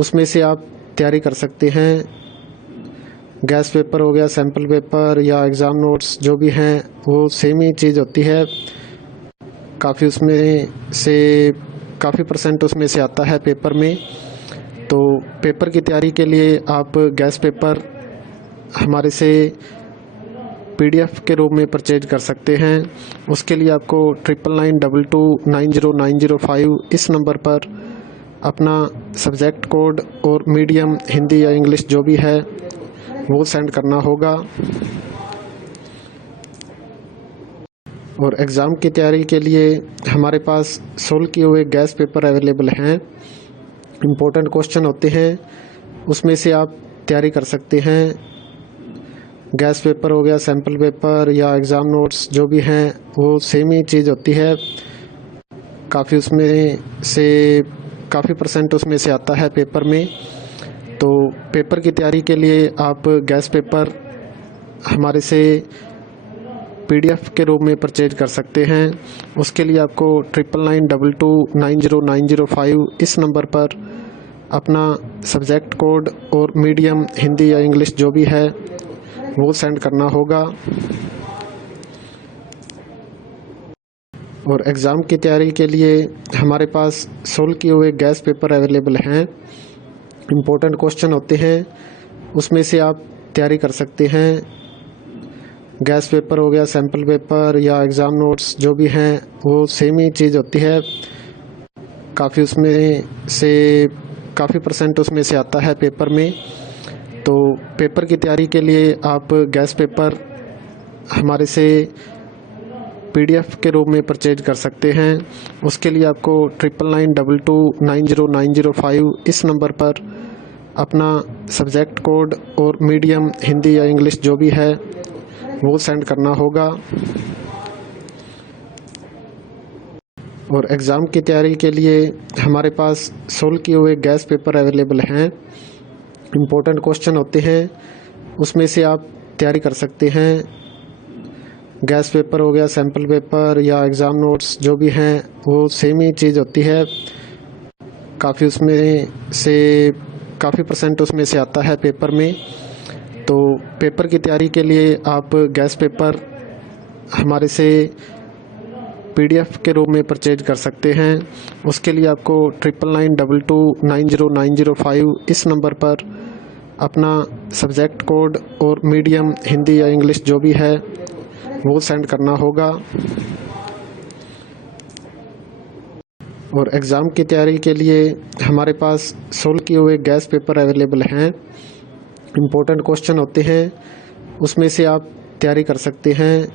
उसमें से आप तैयारी कर सकते हैं। गैस पेपर हो गया, सैम्पल पेपर या एग्ज़ाम नोट्स जो भी हैं वो सेम ही चीज़ होती है। काफ़ी उसमें से काफ़ी परसेंट उसमें से आता है पेपर में। तो पेपर की तैयारी के लिए आप गैस पेपर हमारे से PDF के रूप में परचेज कर सकते हैं। उसके लिए आपको 9992290905 इस नंबर पर अपना सब्जेक्ट कोड और मीडियम हिंदी या इंग्लिश जो भी है वो सेंड करना होगा। और एग्ज़ाम की तैयारी के लिए हमारे पास सोल्व किए हुए गैस पेपर अवेलेबल हैं। इम्पोर्टेंट क्वेश्चन होते हैं, उसमें से आप तैयारी कर सकते हैं। गैस पेपर हो गया, सैम्पल पेपर या एग्ज़ाम नोट्स जो भी हैं वो सेम ही चीज़ होती है। काफ़ी उसमें से काफ़ी परसेंट उसमें से आता है पेपर में। तो पेपर की तैयारी के लिए आप गैस पेपर हमारे से PDF के रूप में परचेज कर सकते हैं। उसके लिए आपको 9992290905 इस नंबर पर अपना सब्जेक्ट कोड और मीडियम हिंदी या इंग्लिश जो भी है वो सेंड करना होगा। और एग्ज़ाम की तैयारी के लिए हमारे पास सोल्व किए हुए गैस पेपर अवेलेबल हैं। इम्पोर्टेंट क्वेश्चन होते हैं, उसमें से आप तैयारी कर सकते हैं। गैस पेपर हो गया, सैम्पल पेपर या एग्ज़ाम नोट्स जो भी हैं वो सेम ही चीज़ होती है। काफ़ी उसमें से काफ़ी परसेंट उसमें से आता है पेपर में। तो पेपर की तैयारी के लिए आप गैस पेपर हमारे से PDF के रूप में परचेज कर सकते हैं। उसके लिए आपको 9992290905 इस नंबर पर अपना सब्जेक्ट कोड और मीडियम हिंदी या इंग्लिश जो भी है वो सेंड करना होगा। और एग्ज़ाम की तैयारी के लिए हमारे पास सोल्व किए हुए गैस पेपर अवेलेबल हैं। इम्पोर्टेंट क्वेश्चन होते हैं, उसमें से आप तैयारी कर सकते हैं। गैस पेपर हो गया, सैम्पल पेपर या एग्ज़ाम नोट्स जो भी हैं वो सेम ही चीज़ होती है। काफ़ी उसमें से काफ़ी परसेंट उसमें से आता है पेपर में। तो पेपर की तैयारी के लिए आप गैस पेपर हमारे से PDF के रूप में परचेज कर सकते हैं। उसके लिए आपको 9992290905 इस नंबर पर अपना सब्जेक्ट कोड और मीडियम हिंदी या इंग्लिश जो भी है वो सेंड करना होगा। और एग्ज़ाम की तैयारी के लिए हमारे पास सोल्व किए हुए गैस पेपर अवेलेबल हैं। इम्पोर्टेंट क्वेश्चन होते हैं, उसमें से आप तैयारी कर सकते हैं।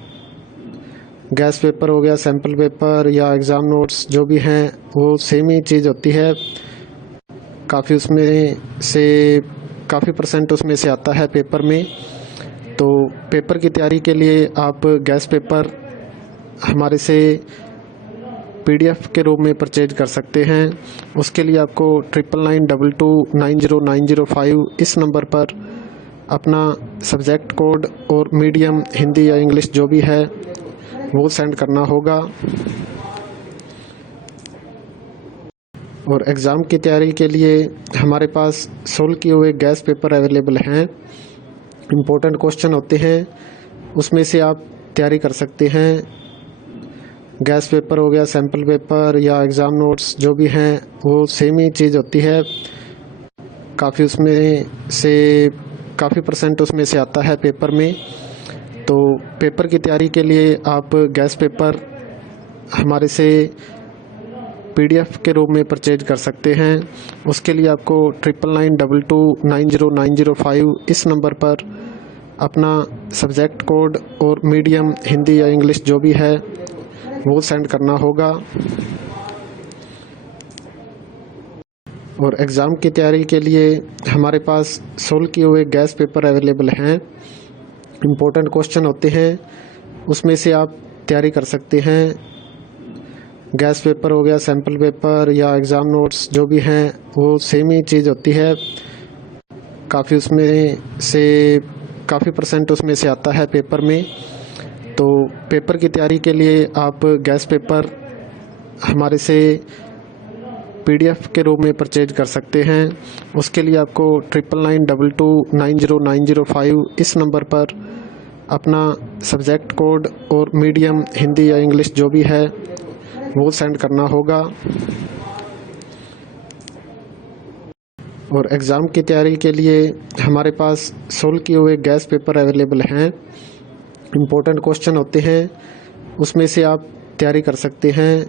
गैस पेपर हो गया, सैम्पल पेपर या एग्ज़ाम नोट्स जो भी हैं वो सेम ही चीज़ होती है। काफ़ी उसमें से काफ़ी परसेंट उसमें से आता है पेपर में। तो पेपर की तैयारी के लिए आप गैस पेपर हमारे से PDF के रूप में परचेज कर सकते हैं। उसके लिए आपको 9992290905 इस नंबर पर अपना सब्जेक्ट कोड और मीडियम हिंदी या इंग्लिश जो भी है वो सेंड करना होगा। और एग्ज़ाम की तैयारी के लिए हमारे पास सोल्व किए हुए गैस पेपर अवेलेबल हैं। इम्पोर्टेंट क्वेश्चन होते हैं, उसमें से आप तैयारी कर सकते हैं। गैस पेपर हो गया, सैम्पल पेपर या एग्ज़ाम नोट्स जो भी हैं वो सेम ही चीज़ होती है। काफ़ी उसमें से काफ़ी परसेंट उसमें से आता है पेपर में। तो पेपर की तैयारी के लिए आप गैस पेपर हमारे से PDF के रूप में परचेज कर सकते हैं। उसके लिए आपको 9992290905 इस नंबर पर अपना सब्जेक्ट कोड और मीडियम हिंदी या इंग्लिश जो भी है वो सेंड करना होगा। और एग्ज़ाम की तैयारी के लिए हमारे पास सोल्व किए हुए गैस पेपर अवेलेबल हैं। इम्पोर्टेंट क्वेश्चन होते हैं, उसमें से आप तैयारी कर सकते हैं। गैस पेपर हो गया, सैम्पल पेपर या एग्ज़ाम नोट्स जो भी हैं वो सेम ही चीज़ होती है। काफ़ी उसमें से काफ़ी परसेंट उसमें से आता है पेपर में। तो पेपर की तैयारी के लिए आप गैस पेपर हमारे से PDF के रूप में परचेज कर सकते हैं। उसके लिए आपको 9992290905 इस नंबर पर अपना सब्जेक्ट कोड और मीडियम हिंदी या इंग्लिश जो भी है वो सेंड करना होगा। और एग्ज़ाम की तैयारी के लिए हमारे पास सोल्व किए हुए गैस पेपर अवेलेबल हैं। इम्पोर्टेंट क्वेश्चन होते हैं, उसमें से आप तैयारी कर सकते हैं।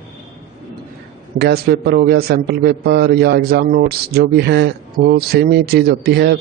गैस पेपर हो गया, सैम्पल पेपर या एग्ज़ाम नोट्स जो भी हैं वो सेम ही चीज़ होती है।